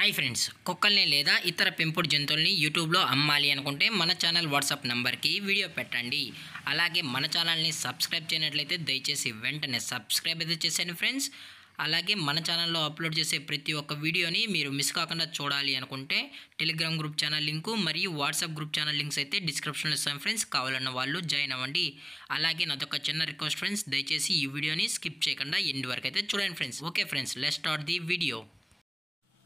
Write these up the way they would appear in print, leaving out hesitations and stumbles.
Hi friends, కుక్కల్ని లేదా ఇతర పెంపుడు జంతువుల్ని యూట్యూబ్లో అమ్మాలి అనుకుంటే మన ఛానల్ వాట్సాప్ నెంబర్కి వీడియో పెట్టండి. అలాగే మన ఛానల్ని సబ్స్క్రైబ్ చేయనట్లయితే దయచేసి వెంటనే సబ్స్క్రైబ్ అయితే చేసేయండి ఫ్రెండ్స్. అలాగే మన ఛానల్లో అప్లోడ్ చేసే ప్రతి ఒక్క వీడియోని మీరు మిస్ కాకుండా చూడాలి అనుకుంటే టెలిగ్రామ్ గ్రూప్ ఛానల్ లింకు మరియు వాట్సాప్ గ్రూప్ ఛానల్ లింక్స్ అయితే డిస్క్రిప్షన్లో ఇస్తాను ఫ్రెండ్స్. కావాలన్న వాళ్ళు జాయిన్ అవ్వండి. అలాగే నాదొక చిన్న రిక్వెస్ట్ ఫ్రెండ్స్, దయచేసి ఈ వీడియోని స్కిప్ చేయకుండా ఎండ్ వరకు అయితే చూడండి friends. Okay friends, let's start the video.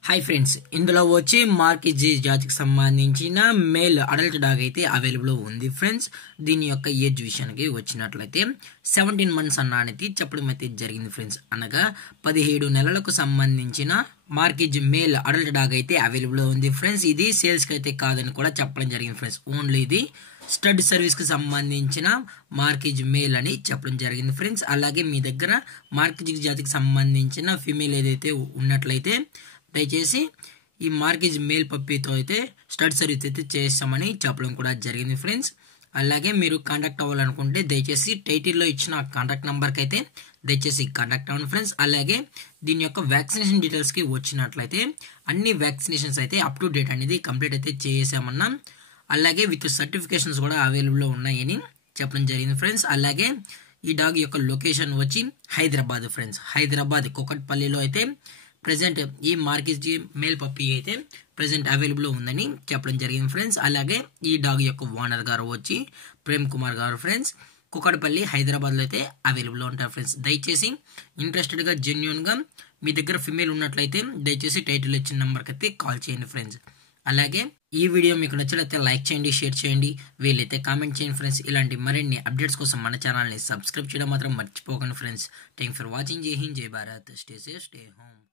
Hi friends, ఇందులో వచ్చి మార్కిజీ జాతికి సంబంధించిన మేల్ అడల్ట్ డాగ్ అయితే అవైలబుల్ ఉంది ఫ్రెండ్స్. దీని యొక్క ఏజ్ విషయానికి వచ్చినట్లయితే 17 months అనేది చెప్పడం అయితే జరిగింది ఫ్రెండ్స్. అనగా 17 నెలలకు సంబంధించిన మార్కిజ్ మేల్ అడల్ట్ డాగ్ అయితే అవైలబుల్ ఉంది ఫ్రెండ్స్. ఇది సేల్స్కి అయితే కాదని కూడా చెప్పడం జరిగింది ఫ్రెండ్స్. ఓన్లీ ఇది స్టడ్ సర్వీస్కి సంబంధించిన మార్కిజ్ మేల్ అని చెప్పడం జరిగింది ఫ్రెండ్స్. అలాగే మీ దగ్గర మార్కిజ్ జాతికి సంబంధించిన ఫీమేల్ ఏదైతే ఉన్నట్లయితే దయచేసి ఈ మార్కిజ్ మేల్ పప్పీతో అయితే స్టడ్ సర్వీస్ అయితే చేస్తామని చెప్పడం కూడా జరిగింది ఫ్రెండ్స్. అలాగే మీరు కాంటాక్ట్ అవ్వాలనుకుంటే దయచేసి టైటిల్లో ఇచ్చిన కాంటాక్ట్ నెంబర్కి అయితే దయచేసి కాంటాక్ట్ అవ్వండి ఫ్రెండ్స్. అలాగే దీని యొక్క వ్యాక్సినేషన్ డీటెయిల్స్కి వచ్చినట్లయితే అన్ని వ్యాక్సినేషన్స్ అయితే అప్ టు డేట్ అనేది కంప్లీట్ అయితే చేసామన్నాం. అలాగే విత్ సర్టిఫికేషన్స్ కూడా అవైలబుల్లో ఉన్నాయని చెప్పడం జరిగింది ఫ్రెండ్స్. అలాగే ఈ డాగ్ యొక్క లొకేషన్ వచ్చి హైదరాబాద్ ఫ్రెండ్స్. హైదరాబాద్ కుకట్పల్లిలో అయితే ప్రజెంట్ ఈ మార్కిజ్ మేల్ పప్పీ అయితే ప్రజెంట్ అవైలబుల్ ఉందని చెప్పడం జరిగింది ఫ్రెండ్స్. అలాగే ఈ డాగ్ యొక్క ఓనర్ గారు వచ్చి ప్రేమ్ కుమార్ గారు ఫ్రెండ్స్. కుకట్పల్లి హైదరాబాద్లో అయితే అవైలబుల్ ఉంటారు ఫ్రెండ్స్. దయచేసి ఇంట్రెస్టెడ్గా జెన్యున్గా మీ దగ్గర ఫిమేల్ ఉన్నట్లయితే దయచేసి టైటిల్ ఇచ్చిన నెంబర్కి అయితే కాల్ చేయండి ఫ్రెండ్స్. అలాగే ఈ వీడియో మీకు నచ్చినట్లయితే లైక్ చేయండి, షేర్ చేయండి, వీలైతే కామెంట్ చేయండి ఫ్రెండ్స్. ఇలాంటి మరిన్ని అప్డేట్స్ కోసం మన ఛానల్ని సబ్స్క్రైబ్ చేయడం మాత్రం మర్చిపోకండి ఫ్రెండ్స్. Thank for watching. జై హింద్, జై Bharat. Stay safe, stay home.